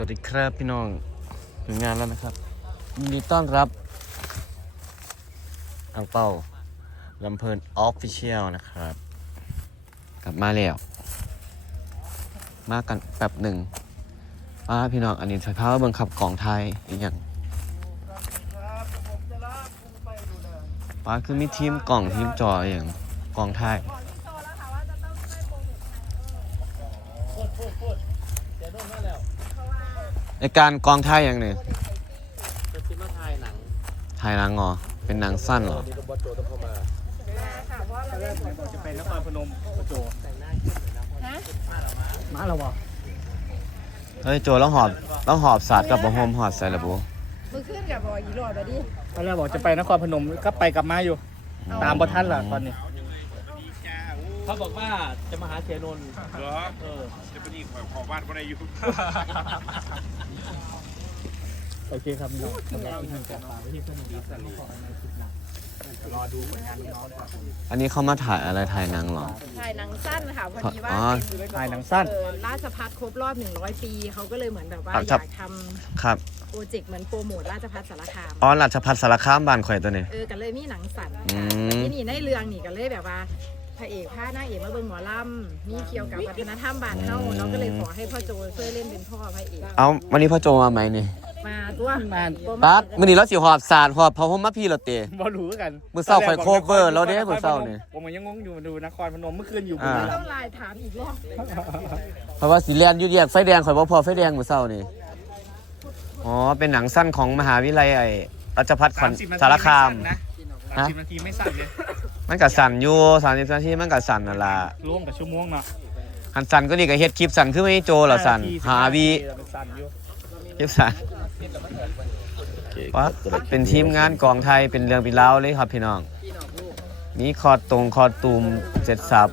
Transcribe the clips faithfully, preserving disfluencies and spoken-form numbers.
สวัสดีครับพี่น้องถึงงานแล้วนะครับยินดีต้อนรับทางเป้าลำเพลินออฟฟิเชียลนะครับกลับมาแล้วมากันแป๊บหนึ่งป้าพี่น้องอันนี้สภาพเบิ่งขับกล่องไทยอีกอย่างป้าคือมีทีมกล่องทีมจออย่างกล่องไทยในการกองไทยอย่างหนึ่งถ่ายหนังเหรอเป็นหนังสั้นเหรอจะเป็นนครพนมโจมาแล้ววะเฮ้ยโจแล้วหอบแล้วหอบศาสตร์กับบะโฮมหอบใส่ระบุมือขึ้นกับบอยกี่รอบแล้วดิตอนแรกบอกจะไปนครพนมก็ไปกลับมาอยู่ตามบทท่านล่ะตอนนี้เขาบอกว่าจะมาหาเสียนนท์เหรอเออจะไปนี่ขอบ้านก็ได้อยู่โอเคครับน้องสำหรับที่ทางการฝากไว้ที่สมุทรสาครในคลิปหน้ารอดูผลงานน้องก่อนอันนี้เขามาถ่ายอะไรถ่ายหนังเหรอถ่ายหนังสั้นค่ะพอดีว่าถ่ายหนังสั้นราชภัฏครบรอบหนึ่งร้อยปีเขาก็เลยเหมือนแบบว่าอยากทำครับโปรเจกต์เหมือนโปรโมทราชภัฏสารคามอ๋อราชภัฏสารคามบ้านข่อยตัวนี้เออกันเลยมีหนังสั้นที่นี่ในเรื่องนี่กันเลยแบบว่าพระเอกพระนางเอกมาเบิ่งหมอลำมีเกี่ยวกับวัฒนธรรมบ้านเฮาเราก็เลยขอให้พ่อโจช่วยเล่นเป็นพ่อพระเอกเอาวันนี้พ่อโจมาไหมนี่มาตัวมาปั๊บมื้อนี้เราสิหอบศาสตร์หอบพอผมมาพี่เราเตะบ่รู้กันมื้อเช้าข่อยโคเวอร์เราได้มื้อเช้านี่ผมยังงงอยู่มาดูนครพนมเมื่อคืนอยู่ต้องไลน์ถามอีกรอบเพราะว่าสิแล่นอยู่แยกไฟแดงข่อยบ่พอไฟแดงมื้อเช้านี่อ๋อเป็นหนังสั้นของมหาวิทยาลัยไอ้ราชภัฏสารคามนะสามสิบนาทีไม่สั้นเลยมันก็สั่นอยู่สามสิบนาทีมันก็สั่นนั่นล่ะร่วมกับชั่วโมงเนาะคันสั่นก็นี่ก็เฮ็ดคลิปสั่นคือไม่โจเหรอสั่นหาวีคลิปสั่นว่าเป็นทีมงานกองไทยเป็นเรื่องเป็นราวเลยครับพี่น้องมีคอตรงคอตูมเสร็จสับ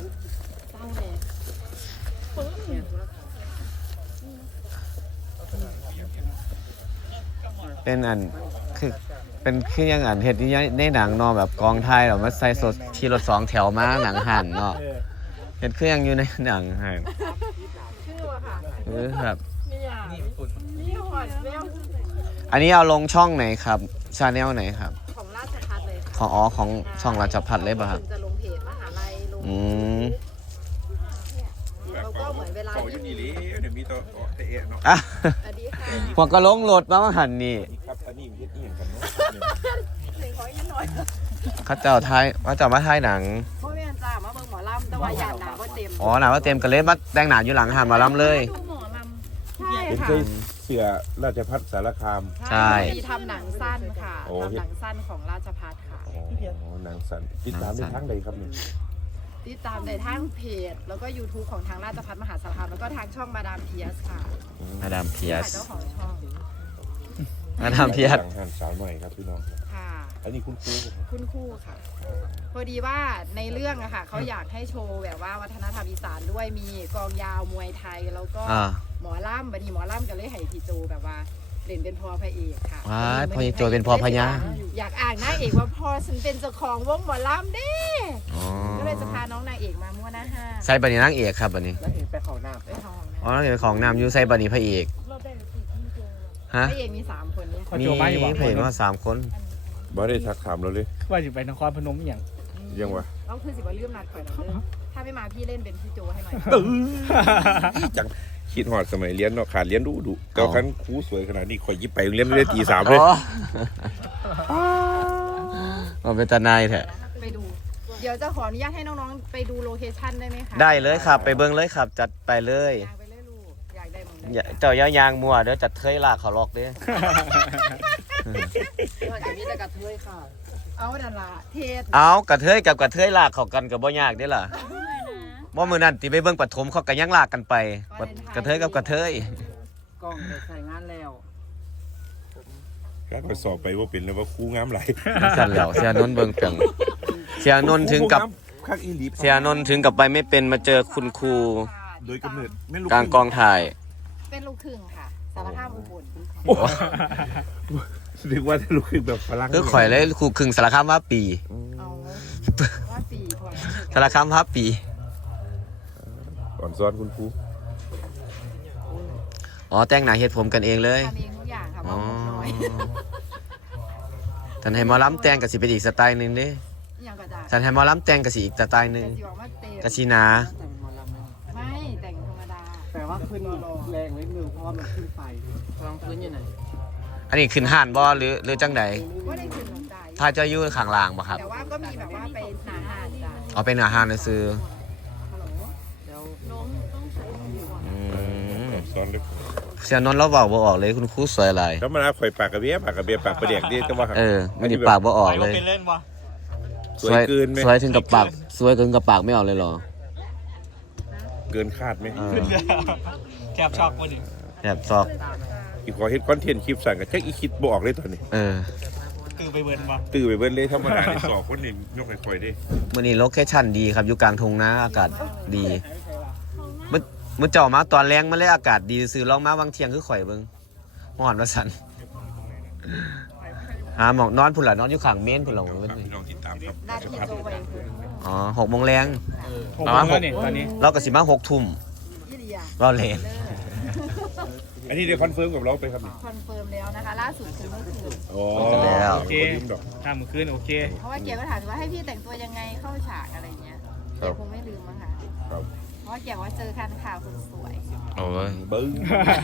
เป็นอันคือเป็นคือยังอันเฮ็ดนี่ในหนังเนาะแบบกองไทยเรามาใส่สดที่รถสองแถวมาหนังหันเนาะเฮ็ดคือยังอยู่ในหนังหันชื่อว่าค่ะเออครับนี่นี่หอดแววอันนี้เอาลงช่องไหนครับชาแนลไหนครับของราชภัฏเลยของอ๋อของช่องราชภัฏเลยป่ะครับจะลงเพจมหาลัยลงอืมแล้วก็เหมือนเวลาอยู่นี่เลยเดี๋ยวมีตัวเตะเนาะอ่ะสวัสดีค่ะพวกก็ลงรถมาหันนี่ครับอันนี้เฮ็ดอีหยังกันเนาะเขาเจ้าไทยว่าเจ้ามาถ่ายหนังพ่อแม่จ้ามาเบิ่งหมอลำแต่ว่าอยากหนาว่าเต็มอ๋อหนาว่าเต็มกันเลยมาแต่งหนาอยู่หลังหันมาลำเลยหมอลำใช่ค่ะเสือราชภัฏสารคามใช่มีทำหนังสั้นค่ะทำหนังสั้นของราชภัฏค่ะอ๋อหนังสั้นติดตามได้ทั้งใดครับนี่ติดตามในทางเพจแล้วก็ YouTube ของทางราชภัฏมหาสารคามแล้วก็ทางช่องมาดามเพียสค่ะมาดามเพียสเจ้าของช่องมาดามเพียสหันสาวหน่อยครับพี่น้องค่ะอันนี้คุณครูคุณครูค่ะพอดีว่าในเรื่องอะค่ะเขาอยากให้โชว์แบบว่าวัฒนธรรมอีสานด้วยมีกองยาวมวยไทยแล้วก็หมอล่ำบัดนี้หมอล่ำก็เลยให้พี่โจแบบว่าเล่นเป็นพ่อพระเอกค่ะว้าพ่อโจเป็นพ่อพญาอยากอ่านนางเอกว่าพ่อฉันเป็นเจ้าของวงหมอล่ำเด้ก็เลยจะพาน้องนางเอกมามั่วหน้าห้าใส่บัดนี้นางเอกครับบัดนี้นางเอกไปของน้ำไปของน้ำอ๋อนางเอกของน้ำอยู่ใส่บัดนี้พระเอกฮะพระเอกมีสามคนเนี่ยมีพระเอกมาสามคนบ่ได้ทักถามเราเลยว่าจะไปนครพนมอย่างยังวะเราคือสิว่าลืมนัดข่อยแล้วถ้าไม่มาพี่เล่นเป็นพี่โจให้หน่อยจังคิดหอดสมัยเรียนเนาะขาดเรียนดูดูเก้าคันครูสวยขนาดนี้ข่อยยิบไปเรียนไม่ได้ตีสามเลยมาเป็นตาหนายแท้ไปดูเดี๋ยวจะขออนุญาตให้น้องๆไปดูโลเคชั่นได้ไหมคะได้เลยครับไปเบิ้งเลยครับจัดไปเลยเจ้ายายางมัวเดี๋ยวจัดเทยลากเขาล็อกดิจะมีแต่กระเทยค่ะเอาดันละเทศเอากระเทยกับกระเทยลากเขากันกับบ่ยากเด้ล่ะว่ามือนั่นตีไปเบิ้งปฐมเขากันยังลากกันไปกระเทยกับกระเทยกล้องใส่งานแล้วแล้วก็สอบไปว่าเป็นแล้วว่าครูงามไหลสั่นแล้วเสียนนท์เบิ้งเปียงเสียนนท์ถึงกับเสียนนท์ถึงกับไปไม่เป็นมาเจอคุณครูโดยกำเนิดกลางกองถ่ายเป็นลูกครึ่งค่ะสารคามอุบลเรียกว่าลูกครึ่งแบบฝรั่งคือข่อยเลยครูครึ่งสารคามว่าปีว่าปีสารคามว่าปีก่อนซ้อนคุณครูอ๋ออ๋อแต่งหน้าเฮ็ดผมกันเองเลยทำเองทุกอย่างค่ะอ๋ว่าอหมกน้อยท่านให้หมอลำแต่งก็สิเป็นอีกสไตล์หนึงเด้อย่างก็ได้ท่านให้หมอลำแต่งก็สิอีกสไตล์หนึงแต่สิบอกว่าเต็มก็สิหนาไม่แต่งธรรมดาแต่ว่าขึ้นแรงนิดนึงเพราะว่ามันขึ้นไฟลองพื้นอยู่ไหนอันนี้ขึ้นห้านบ่หรือหรือจังใดว่าได้คืนน้ำใจถ้าจะอยู่ข้างล่างบ่ครับแต่ว่าก็มีแบบว่าไปหนาหาดจ้ะเอาเป็นอาหารซื้อฮัลโหลเดี๋ยวน้องต้องใช้อยู่อ่ะอืมซ้อนเลยเสียนนท์เราบอกบ่ออกเลยคุณครูสวยหลายธรรมดาข่อยปากกระเบี้ยปากกระเบี้ยปากประเดียกดิแต่ว่าเออไม่ได้ปากบ่ออกเลยเป็นเล่นวะสวยเกินไหมสวยถึงกับปากสวยถึงกับปากไม่ออกเลยเหรอเกินคาดไหมเออแคบช็อกมาดิแบบซอกอีกขอเฮ็ดคอนเทนต์คลิปสั่งกับแจ็คอีคิดบ่ออกเลยตอนนี้เออคือไปเบิร์นวะตื่นไปเบิ้ลเลยธรรมดาที่สอบคนนี่ยกให้ข่อยดิมื่อนี้โลเคชั่นดีครับอยู่กลางทงนาอากาศดีมื่อมื่อเจ้ามาตอนแรงมาเลยอากาศดีซื้อลองมาบางเที่ยงคือข่อยเบิ่งหอนว่าสั่นหาหมอกนอนพุ่นล่ะนอนอยู่ข้างเมนพุ่นล่ะฝากเว้ยพี่น้องติดตามครับหน้าที่โตไปคืออ๋อหกโมงแรงผมประมาณหแล้วกเนี่ยตอนนี้เราก็สิมาหกทุ่มยี่ดีอ่ะเราเลนเลิกอันนี้เดี๋ยวคอนเฟิร์มกับเราไปครับคอนเฟิร์มแล้วนะคะ ล่าสุดคือเมื่อคืนอ๋อโอเคลืมดอกทำมือขึ้นโอเคเพราะว่าเกียร์ก็ถามว่าให้พี่แต่งตัวยังไงเข้าฉากอะไรเงี้ยเกียร์คงไม่ลืมมั้งค่ะครับเพราะว่าเกียร์ว่าเจอกันข่าวคนสวยโอ้ยเบิ้ง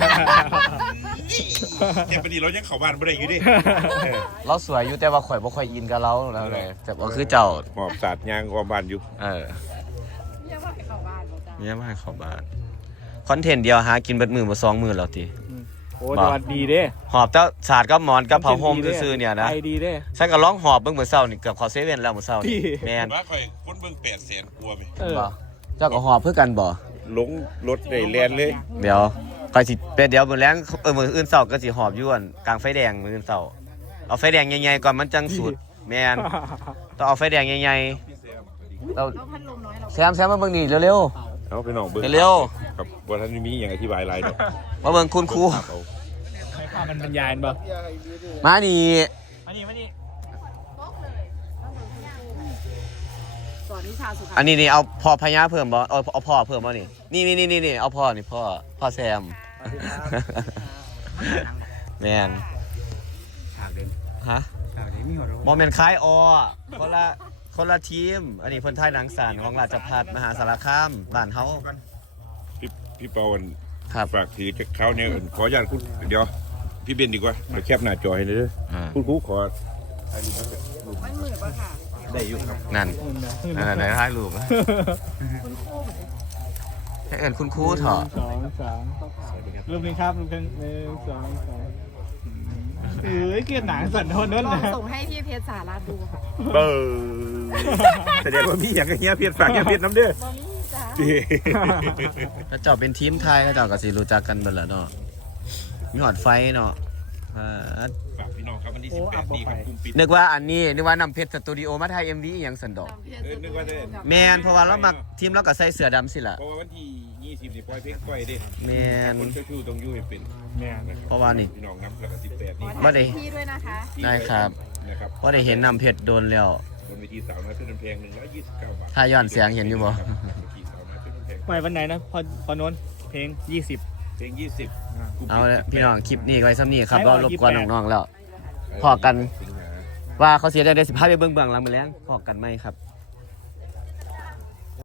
แค่พอดีเรายังเข้าบ้านไม่ได้อยู่ดิเราสวยอยู่แต่ว่าข่อยบ่ค่อยอินกับเราแล้วเลยแต่ว่าคือเจ้าหอบสาดยางออมบ้านอยู่เออเรียกว่าให้เข้าบ้านบ่จ้าเนี่ยมาให้เข้าบ้านคอนเทนต์เดียวหากินเบิดมือบ่สองมือแล้วติโอ้แต่ว่าดีเด้หอบเจ้าศาสตร์กับหมอนกับผ้าห่มซื่อๆเนี่ยนะไปดีเด้ฉันก็ร้องหอบเบิ่งมื้อเช้านี่เกือบเข้าเซเว่นแล้วมื้อเช้านี่พี่แม่นว่าข่อยคนเบิ่งแปดแสนกลัวไหมเออบ่เจ้าก็หอบเพื่อกันบ่ลงรถได้แลนเลยเดี๋ยวก็สิเป็นเดี๋ยวมื้อแลงเออมื้ออื่นเช้าก็สิหอบอยู่อั่นกลางไฟแดงมื้ออื่นเช้าเอาไฟแดงใหญ่ๆก่อนมันจังสุดแม่นต้องเอาไฟแดงใหญ่ๆเราแล้วพัดลมน้อยเราแซมแซมมาเบิ่งนี่เร็วเอาไปน้องเบิ่งๆเร็วครับว่าท่านมีอย่างอธิบายหลายดอกๆมาเบิ่งคุณครูเอาให้ภาพมันบรรยายบ่มานี่มานี่มานี่สอนวิชาสุขอันนี้นี่เอาพ่อพญาเพิ่มบ่เอาเอาพ่อเพิ่มบ่นี่นี่นี่นี่นี่เอาพ่อนี่พ่อพ่อแซมแม่นฉากเด่นฮะฉากนี้มีหัวเราะบอมเมนคล้ายอคนละคนละทีม อันนี้เพิ่นถ่ายหนังสารของราชพัฒมหาสารคามบ้านเฮาพี่พี่เปาวันครับฝากถือจะเขาเนี่ยขออนุญาตคุณเดี๋ยวพี่เบนดีกว่าเดี๋ยวแคปหน้าจอให้เลยเด้ออ่าคุณครูขอมันมืดปะค่ะได้อยู่ครับนั่นหุ่นนะนั่นนั่นถ่ายรูปนะให้เอิ้นคุณครูเถอะสองสามรูปหนึ่งครับรูปหนึ่งหนึ่งสองสามเอ้ยเกลียดหนังสันโทนนั่นลอนะงส่งให้พี่เพชรสาราดูค่ะเบอร์แสดงว่ามีอย่างเงี้ยเพียรฝากเงี้ยเพียรน้ำเด้อบอมี่จ้าถ้าเจ้าเป็นทีมไทยก็เจ้าก็สิรู้จักกันเบิดแล้วเนาะมีหอดไฟเนาะอ่าฝากพี่น้องครับวันที่สิบแปดนี้ครับคุมปิดนึกว่าอันนี้นึกว่านำเพชรสตูดิโอมาถ่าย เอ็ม วีอหยังสันดอกเออนึกว่าจะแมนเพราะว่าเรามักทีมเราก็ใส่เสื้อดำสิล่ะเพราะว่าวันที่ยี่สิบนี่ปล่อยเพลงปล่อยเด้แมนคนก็คือต้องอยู่ให้เป็นแม่เพราะว่านี่พี่น้องนับแล้วก็สิบแปดนี่ว่าได้พี่ด้วยนะคะได้ครับนะครับเพราะได้เห็นนำเพชรโดนแล้วบนเวทีสาวน้อยเป็นเพลงหนึ่งร้อยยี่สิบเก้าบาทถ้าย้อนเสียงเห็นอยู่บ่เวทีสาวน้อยเป็นเพลงไปวันไหนนะพอพอโน้นเพลงยี่สิบเพลงยี่สิบเอาละพี่น้องคลิปนี้ไว้ซ้ำนี้ครับก็รบกวนน้องๆแล้ว พอกัน ว่าเขาเสียได้ได้สิบห้าไปเบิ่งเบื้องหลังมาแล้วพอกันไหมครับ